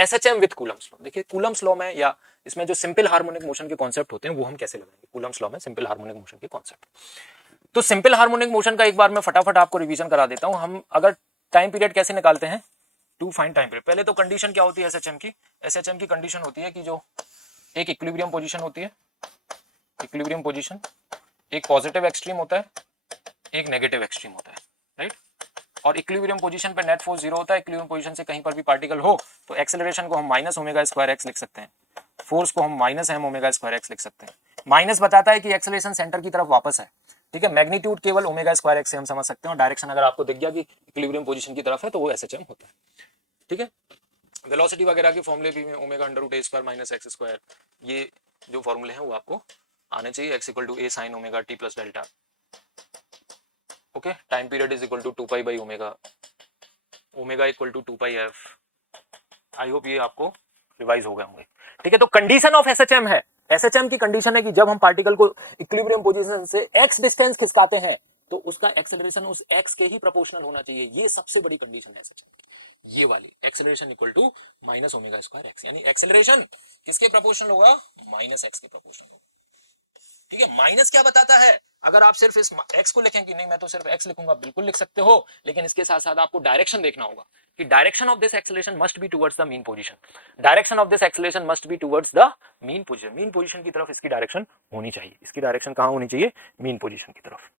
SHM with Coulomb's law. देखिए Coulomb's law में या इसमें जो सिंपल हार्मोनिक मोशन के कॉन्सेप्ट होते हैं वो हम कैसे लगाएंगे कूलम्स लॉ में सिंपल हार्मोनिक मोशन के कॉन्सेप्ट। तो सिंपल हार्मोनिक मोशन का एक बार मैं फटाफट आपको रिवीजन करा देता हूं। हम अगर टाइम पीरियड कैसे निकालते हैं, टू फाइंड टाइम पीरियड। पहले तो कंडीशन क्या होती है एसएचएम की, एसएचएम की कंडीशन होती है कि जो एक इक्विलिब्रियम पोजीशन होती है, इक्विलिब्रियम पोजीशन, एक पॉजिटिव एक्सट्रीम होता है, एक नेगेटिव एक्सट्रीम होता है, राइट। और इक्विलिब्रियम पोजीशन पे नेट फोर्स जीरो होता है। इक्विलिब्रियम पोजीशन से कहीं पर भी पार्टिकल हो तो एक्सेलरेशन को हम माइनस ओमेगा स्क्वायर एक्स लिख सकते हैं, फोर्स को हम minus M omega square X लिख सकते हैं। माइनस बताता है कि एक्सेलरेशन सेंटर की तरफ वापस है, ठीक है। मैग्नीट्यूड केवल ओमेगा स्क्वायर एक्स से हम समझ सकते हैं, और डायरेक्शन अगर आपको दिख गया कि इक्विलिब्रियम पोजीशन की तरफ है तो वो एसएचएम होता है, ठीक है। वेलोसिटी वगैरह के फॉर्मूले भी में omega under root A square minus X square, ये जो फॉर्मूले हैं वो आपको आने चाहिए। X equal to A sine omega T plus delta, okay. Time period is equal to 2 pi by omega, omega equal to 2 pi F. I hope ये आपको रिवाइज हो गए होंगे, ठीक है। तो कंडीशन ऑफ एसएचएम है, एसएचएम की कंडीशन है कि जब हम पार्टिकल को इक्विलिब्रियम पोजीशन से एक्स डिस्टेंस खिसकाते हैं तो उसका एक्सेलरेशन उस एक्स के ही प्रोपोर्शनल होना चाहिए। ये सबसे बड़ी कंडीशन है एसएचएम की, ये वाली acceleration equal to minus omega square X, यानी एक्सेलरेशन किसके प्रोपोर्शनल होगा, माइनस एक्स के प्रोपोर्शनल होगा, ठीक है। माइनस क्या बताता है, अगर आप सिर्फ इस x को लिखें कि नहीं मैं तो सिर्फ x लिखूंगा, बिल्कुल लिख सकते हो, लेकिन इसके साथ साथ आपको डायरेक्शन देखना होगा कि direction of this acceleration must be towards the mean position, direction of this acceleration must be towards the mean position, mean position की तरफ इसकी डायरेक्शन होनी चाहिए। इसकी डायरेक्शन कहां होनी चाहिए, मीन पोजीशन की तरफ।